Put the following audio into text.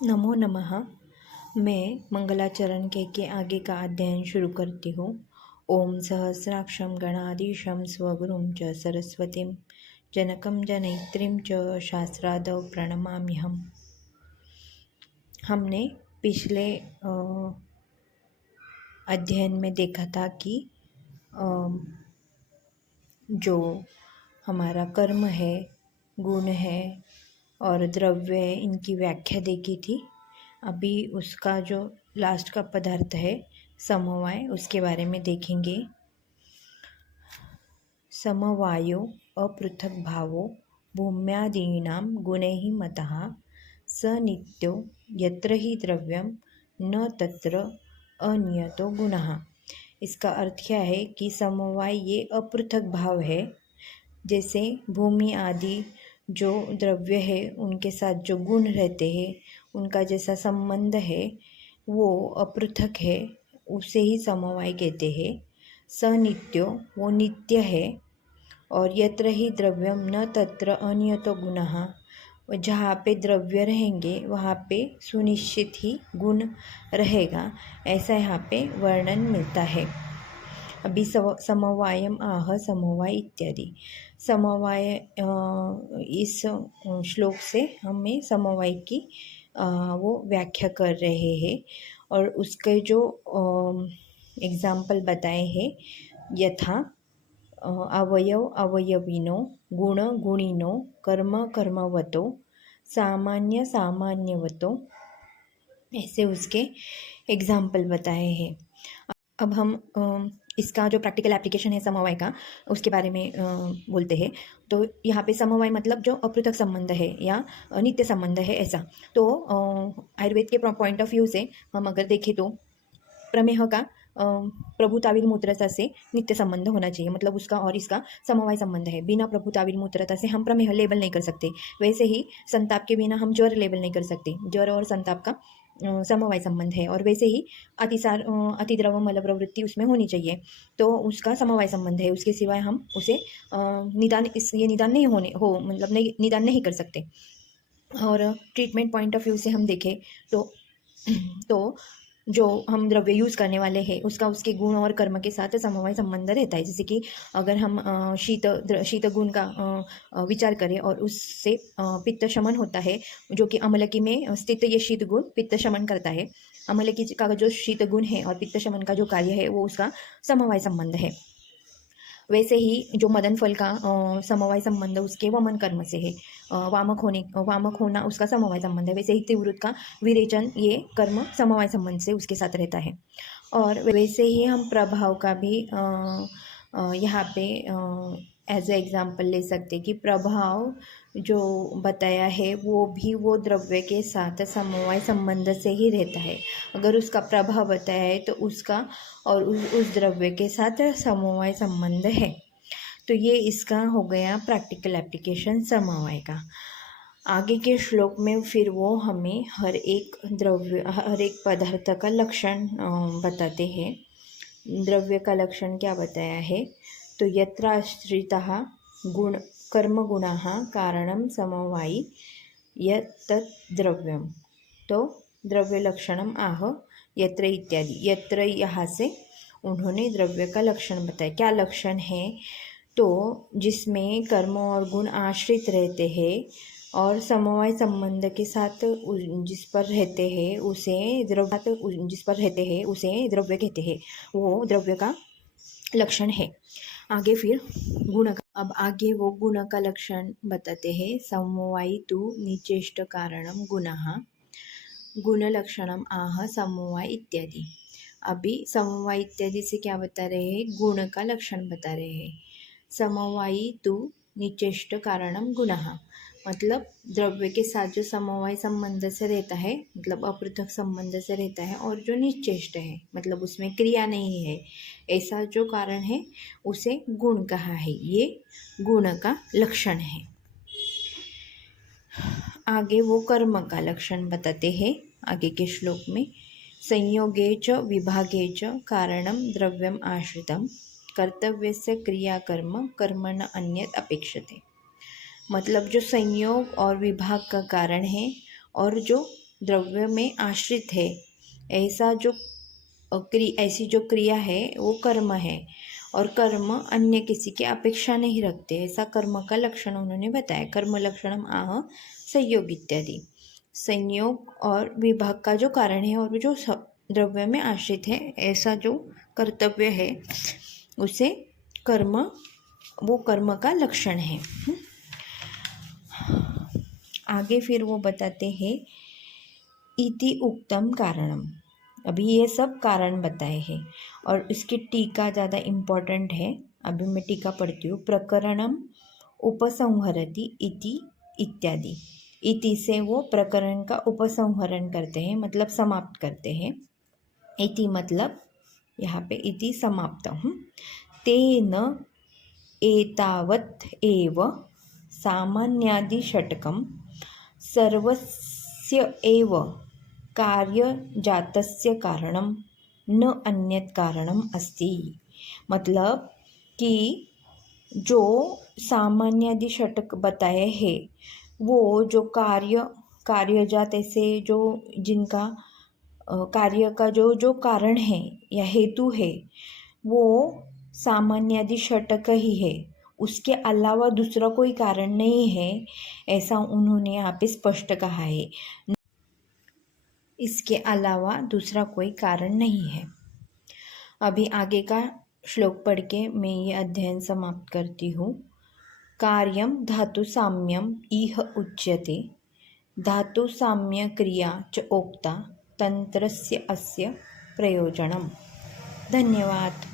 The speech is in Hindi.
नमो नमः। मैं मंगलाचरण के आगे का अध्ययन शुरू करती हूँ। ओम सहस्राक्षं गणाधीशं स्वगुरुं च सरस्वतीं जनकं जनयित्रीं च शास्त्रादौ प्रणमाम्यहम्। हमने पिछले अध्ययन में देखा था कि जो हमारा कर्म है, गुण है और द्रव्य है, इनकी व्याख्या देखी थी। अभी उसका जो लास्ट का पदार्थ है समवाय, उसके बारे में देखेंगे। समवायो अपृथक भावो भूम्यादीनां गुणैः मतः स नित्यो यत्र हि द्रव्यम न तत्र अनियतो गुणः। इसका अर्थ क्या है कि समवाय ये अपृथक भाव है। जैसे भूमि आदि जो द्रव्य है उनके साथ जो गुण रहते हैं, उनका जैसा संबंध है वो अपृथक है, उसे ही समवाय कहते हैं। सनित्यो वो नित्य है। और यत्र ही द्रव्यम न तत्र अनियतो गुणः, जहाँ पे द्रव्य रहेंगे वहाँ पे सुनिश्चित ही गुण रहेगा, ऐसा यहाँ पे वर्णन मिलता है। अभी समवायम आह समवाय इत्यादि। समवाय इस श्लोक से हमें समवाय की वो व्याख्या कर रहे हैं और उसके जो एग्जाम्पल बताए हैं, यथा अवयव अवयविनो गुण गुणिनो कर्म कर्मवतो सामान्य सामान्यवतो, ऐसे उसके एग्जाम्पल बताए हैं। अब हम इसका जो प्रैक्टिकल एप्लीकेशन है समवाय का, उसके बारे में बोलते हैं। तो यहाँ पे समवाय मतलब जो अपृथक संबंध है या नित्य संबंध है, ऐसा। तो आयुर्वेद के पॉइंट ऑफ व्यू से हम अगर देखें तो प्रमेह का प्रभुताविल मूत्रता से नित्य संबंध होना चाहिए, मतलब उसका और इसका समवाय संबंध है। बिना प्रभुताविल मूत्रता से हम प्रमेह लेबल नहीं कर सकते। वैसे ही संताप के बिना हम ज्वर लेबल नहीं कर सकते। ज्वर और संताप का समवाय संबंध है। और वैसे ही अतिसार अतिद्रव मल प्रवृत्ति उसमें होनी चाहिए, तो उसका समवाय संबंध है। उसके सिवाय हम उसे निदान ये निदान नहीं होने हो मतलब नहीं निदान नहीं कर सकते। और ट्रीटमेंट पॉइंट ऑफ व्यू से हम देखें तो जो हम द्रव्य यूज़ करने वाले हैं उसका उसके गुण और कर्म के साथ समवाय संबंध रहता है। जैसे कि अगर हम शीत गुण का विचार करें और उससे पित्त शमन होता है, जो कि अम्लकी में स्थित ये शीत गुण पित्त शमन करता है। अम्लकी का जो शीत गुण है और पित्त शमन का जो कार्य है वो उसका समवाय संबंध है। वैसे ही जो मदन फल का समवाय संबंध उसके वमन कर्म से है। वामक होना उसका समवाय संबंध है। वैसे ही तिवृत्त का विरेचन ये कर्म समवाय संबंध से उसके साथ रहता है। और वैसे ही हम प्रभाव का भी यहाँ पे एज ए एग्जाम्पल ले सकते कि प्रभाव जो बताया है वो भी वो द्रव्य के साथ समवाय संबंध से ही रहता है। अगर उसका प्रभाव बताया है तो उसका और उस द्रव्य के साथ समवाय संबंध है। तो ये इसका हो गया प्रैक्टिकल एप्लीकेशन समवाय का। आगे के श्लोक में फिर वो हमें हर एक द्रव्य हर एक पदार्थ का लक्षण बताते हैं। द्रव्य का लक्षण क्या बताया है, तो यत्राश्रितः गुण कर्मगुणाः कारणं समवायी यत्तत् द्रव्यम। तो द्रव्य लक्षणम आह यत्र इत्यादि। यत्र यहाँ से उन्होंने द्रव्य का लक्षण बताया। क्या लक्षण है, तो जिसमें कर्म और गुण आश्रित रहते हैं और समवाय संबंध के साथ जिस पर रहते हैं उसे द्रव्य कहते हैं, वो द्रव्य का लक्षण है। आगे फिर गुण का, अब आगे वो गुण का लक्षण बताते हैं। समवायी तु निचेष्ट कारणम गुणः गुण लक्षणम आह समवाय इत्यादि। अभी समवाय इत्यादि से क्या बता रहे हैं, गुण का लक्षण बता रहे हैं। समवायी तु निचेष्ट कारणम गुणः, मतलब द्रव्य के साथ जो समवाय संबंध से रहता है, मतलब अपृथक संबंध से रहता है, और जो निचेष्ट है मतलब उसमें क्रिया नहीं है, ऐसा जो कारण है उसे गुण कहा है। ये गुण का लक्षण है। आगे वो कर्म का लक्षण बताते हैं आगे के श्लोक में। संयोगे च विभागे च कारणम द्रव्यम आश्रितम कर्तव्यस्य क्रियाकर्म कर्मण अन्यत अपेक्षते। मतलब जो संयोग और विभाग का कारण है और जो द्रव्य में आश्रित है, ऐसा जो ऐसी जो क्रिया है वो कर्म है, और कर्म अन्य किसी की अपेक्षा नहीं रखते, ऐसा कर्म का लक्षण उन्होंने बताया। कर्म लक्षणम आह संयोग इत्यादि। संयोग और विभाग का जो कारण है और जो द्रव्य में आश्रित है, ऐसा जो कर्तव्य है उसे कर्म, वो कर्म का लक्षण है। आगे फिर वो बताते हैं इति उक्तम कारणम। अभी ये सब कारण बताए हैं और इसकी टीका ज़्यादा इम्पोर्टेंट है। अभी मैं टीका पढ़ती हूँ। प्रकरणम उपसंहरति इति इत्यादि। इति से वो प्रकरण का उपसंहरण करते हैं, मतलब समाप्त करते हैं। इति मतलब यहाँ पे इति समाप्त। तेन एतावत् एव सामान्यादिषट्कं सर्वस्य एव कार्यजातस्य कारणं न अन्यत् कारणम अस्ति। मतलब कि जो सामान्यादि षटक बताए हैं वो जो कार्यजात, ऐसे जो जिनका कार्य का जो कारण है या हेतु है वो सामान्यादि षटक ही है, उसके अलावा दूसरा कोई कारण नहीं है, ऐसा उन्होंने यहाँ पे स्पष्ट कहा है। इसके अलावा दूसरा कोई कारण नहीं है। अभी आगे का श्लोक पढ़ के मैं ये अध्ययन समाप्त करती हूँ। कार्यम धातु साम्यम इह उच्यते, धातु साम्य क्रिया च उक्ता तंत्रस्य अस्य प्रयोजनम। धन्यवाद।